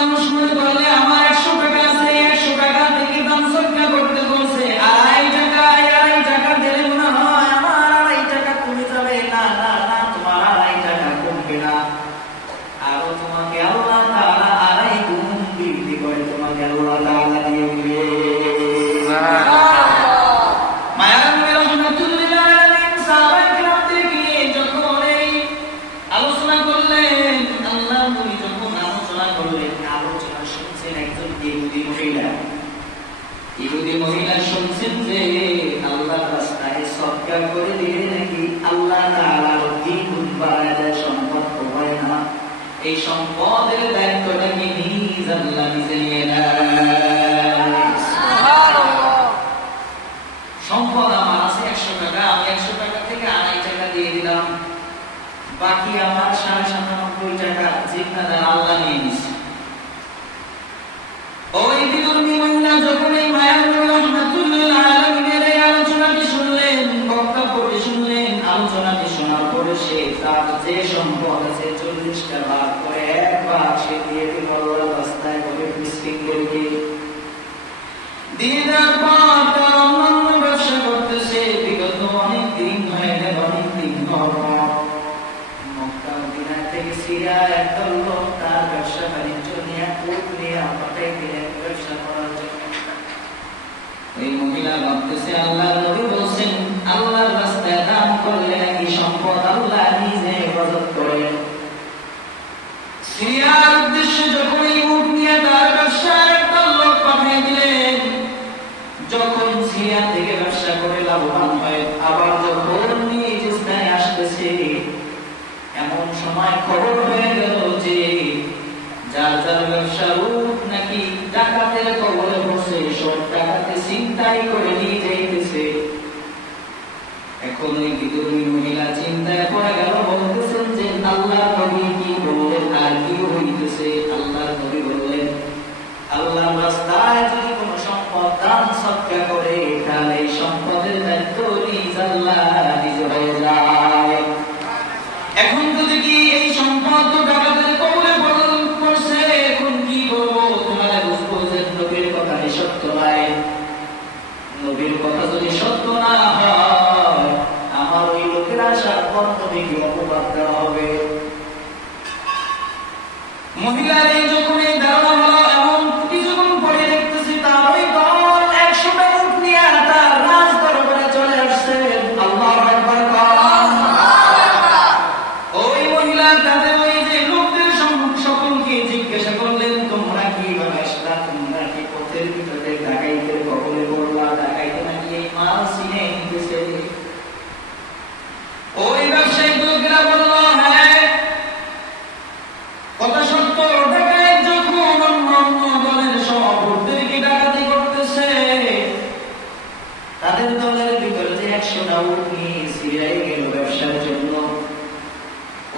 মানুষ মনে করলে আমার 100 টাকা আছে, 100 টাকা থেকে দান সদকা করতে বলছে, 2.5 টাকা দিলে মনে হয় আমার 2.5 টাকা কমে যাবে। না না না, তোমার 2.5 টাকা কমবে না, আরো তোমাকে আল্লাহ তাআলা 2.5 গুণ বৃদ্ধি করে তোমাকে আল্লাহ তাআলা দিয়ে দিবে। আলোচনা করলেন, আল্লাহ নবী যখন আলোচনা করলেন, আলোচনা শুনছেন একজন ইহুদি মহিলা শুনছেন যে আল্লাহ রাস্তায় সদকা করে দিলে নাকি আল্লাহ তাআলার দ্বীন বাড়ায় যায়, সম্পদ কমায় না। এই সম্পদের দায়িত্বটা কি নিজ আল্লাহ নিজে নিয়ে নেয়। সম্পদ আমার আছে 100 টাকা, আমি 100 টাকা থেকে 2.5 টাকা দিয়ে দিলাম, বাকি আমার 97.5 টাকা জিম্মাদার আল্লাহ নিয়ে নিছে। ওই বিধর্মী মহিলা যখন এই মায়ানবী রাহমাতুল্লিল আলামিনের এই আলোচনাটি শুনলেন, বক্তব্যটি শুনলেন, আলোচনাটি শোনার পরে সে তার যে সম্পদ আছে 40টা ভাগ করে 1 ভাগ সে দিয়ে দিল আল্লাহর রাস্তায় গরিব মিসকিনদেরকে। দিয়ে দেওয়ার পর তার অন্যান্য ব্যবসা করতেছে। বিগত অনেক দিন হয়ে গেল, অনেক দিন মক্কা মদিনা থেকে সিরিয়া একদল লোক তার ব্যবসা বাণিজ্য নিয়ে উট নিয়ে পাঠাই দিলেন ব্যবসা করার জন্য। ওই মহিলা ভাবতেছে আল্লাহর নবী বলছেন আল্লাহর রাস্তায় দান করলে নাকি সম্পদ আল্লাহ নিজে হেফাজত করেন। সিরিয়ার উদ্দেশ্যে যখন এই উট নিয়ে তার ব্যবসার একদল লোক পাঠিয়ে দিলেন, যখন সিরিয়া থেকে ব্যবসা করে লাভবান হয়, আবার যখন নিজ স্থানে আসতেছে, এমন সময় খবর হয়ে গেল যে যার যার ব্যবসার উট নাকি ডাকাতের কবলে পড়ছে, সব ডাকাতে ছিনতাই করে নিয়ে যাইতেছে। এখন ওই বিধর্মী মহিলা চিন্তায় পড়ে গেল, বলতেছেন যে আল্লাহর নবী কি বললেন আর কি হইতেছে। আল্লাহর নবী বললেন আল্লাহর রাস্তায় যদি কোনো সম্পদ দান সদকা করে তাহলে এই সম্পদের দায়িত্ব নিজ আল্লাহ নিজে হয়ে যায়। এখন যদি কি এই সম্পদ তো ডাকাতের কবলে পড়ছে, এখন কি করবো? তোমার বুঝবো যে নবীর কথা সত্য নয়। নবীর কথা যদি সত্য না হয়, আমার ওই লোকের আসার পর নবীকে অপবাদ দেওয়া হবে। মহিলার এই যখন এই ধারণা হলো, এমন কিছুক্ষণ পরে দেখতেছি তার ওই দল 100টা উট নিয়ে তার রাজ দরবারে চলে আসছে। আল্লাহু আকবার। ওই মহিলা তাদের ওই যে লোকদের সকলকে জিজ্ঞাসা করলেন, তোমরা কি আসলা? তোমরা কি পথের ভিতরে ডাকাইতের কবলে পড়লা? ডাকাইতে নাকি এই মাল ছিনিয়ে নিতেছে? ওই ব্যবসায়িক লোকেরা বলল, হ্যাঁ কথা সত্য, ডাকাইত যখন অন্য দলের সভাপতিদেরকে ডাকাতি করতেছে, তাদের দলের ভিতরে যে 100টা উট নিয়ে সিরিয়ায় গেল ব্যবসার জন্য,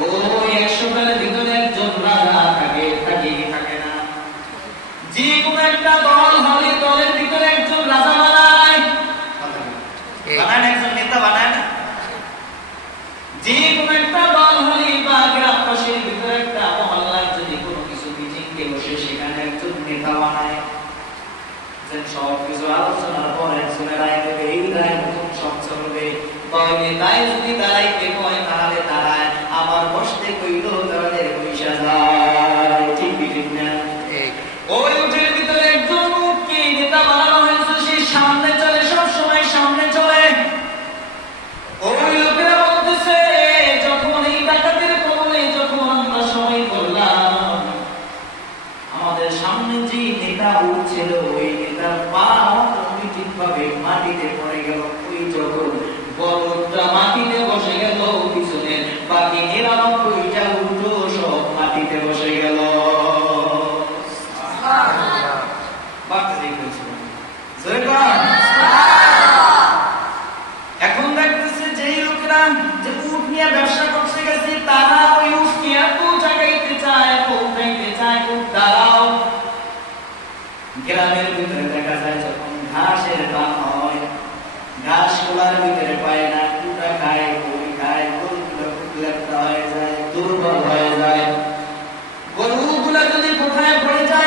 ওই 100টার ভিতরে একজন রাজা থাকে না। যে কোন একটা দল হলে দলের ভিতরে একজন রাজা বানায়, একজন নেতা বানায় না। যে কোন একটা দল হলে বা গ্রামবাসীর ভিতরে একটা মহল্লার যদি কোনো কিছু মিটিংকে বসে সেখানে একজন নেতা বানায়, যে সব কিছু আলোচনার পর একজনের রায় দেবে, এই রায় মতন সব চলবে। নেতায় যদি দাঁড়াইতে কয় তাহলে দাঁড়ায়, আবার বসতে কইল তাদের পয়সা যায়। ঠিক ঠিক না? ওই উটের ভিতরে একজন উটকে নেতা বানানো হয়েছে, সে সামনে চলে, সব সময় সামনে চলে। ওই লোকেরা বলতেছে যখন এই ডাকাতের কবলে যখন আমরা সবাই করলাম, আমাদের সামনে যে নেতা উঠছিল ওই নেতার পা অটোমেটিক ভাবে মাটিতে পড়ে গেল। ওই যখন বলদটা মাটিতে বসে গেল, পিছনে বাকি 99টা উল্টো সব মাটিতে বসে গেল। এখন দেখতেছে যে লোকেরা যে উট নিয়ে ব্যবসা করতে গেছে, তারা ওই উটকে এত জাগাইতে চায়, এত উঠাইতে চায়, উট দাঁড়াও। গ্রামের ভিতরে দেখা যায় যখন ঘাসের দাম হয়, ঘাস গুলার ভিতরে পায় না, কুটা খায়, বই খায়, গরুগুলো কুটলেপ্তা হয়ে যায়, দুর্বল হয়ে যায়। গরুগুলা যদি কোথায় পড়ে যায়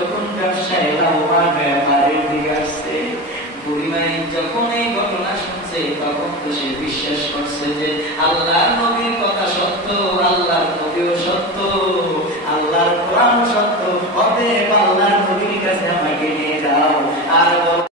যখন ব্যবসায় লাভবান ব্যাপারের দিকে আসছে, বুড়ি মাইন যখন এই ঘটনা শুনছে তখন তো সে বিশ্বাস করছে যে আল্লাহর নবীর কথা সত্য, আল্লাহর নবীও সত্য, আল্লাহর কোরআন সত্য, অতএব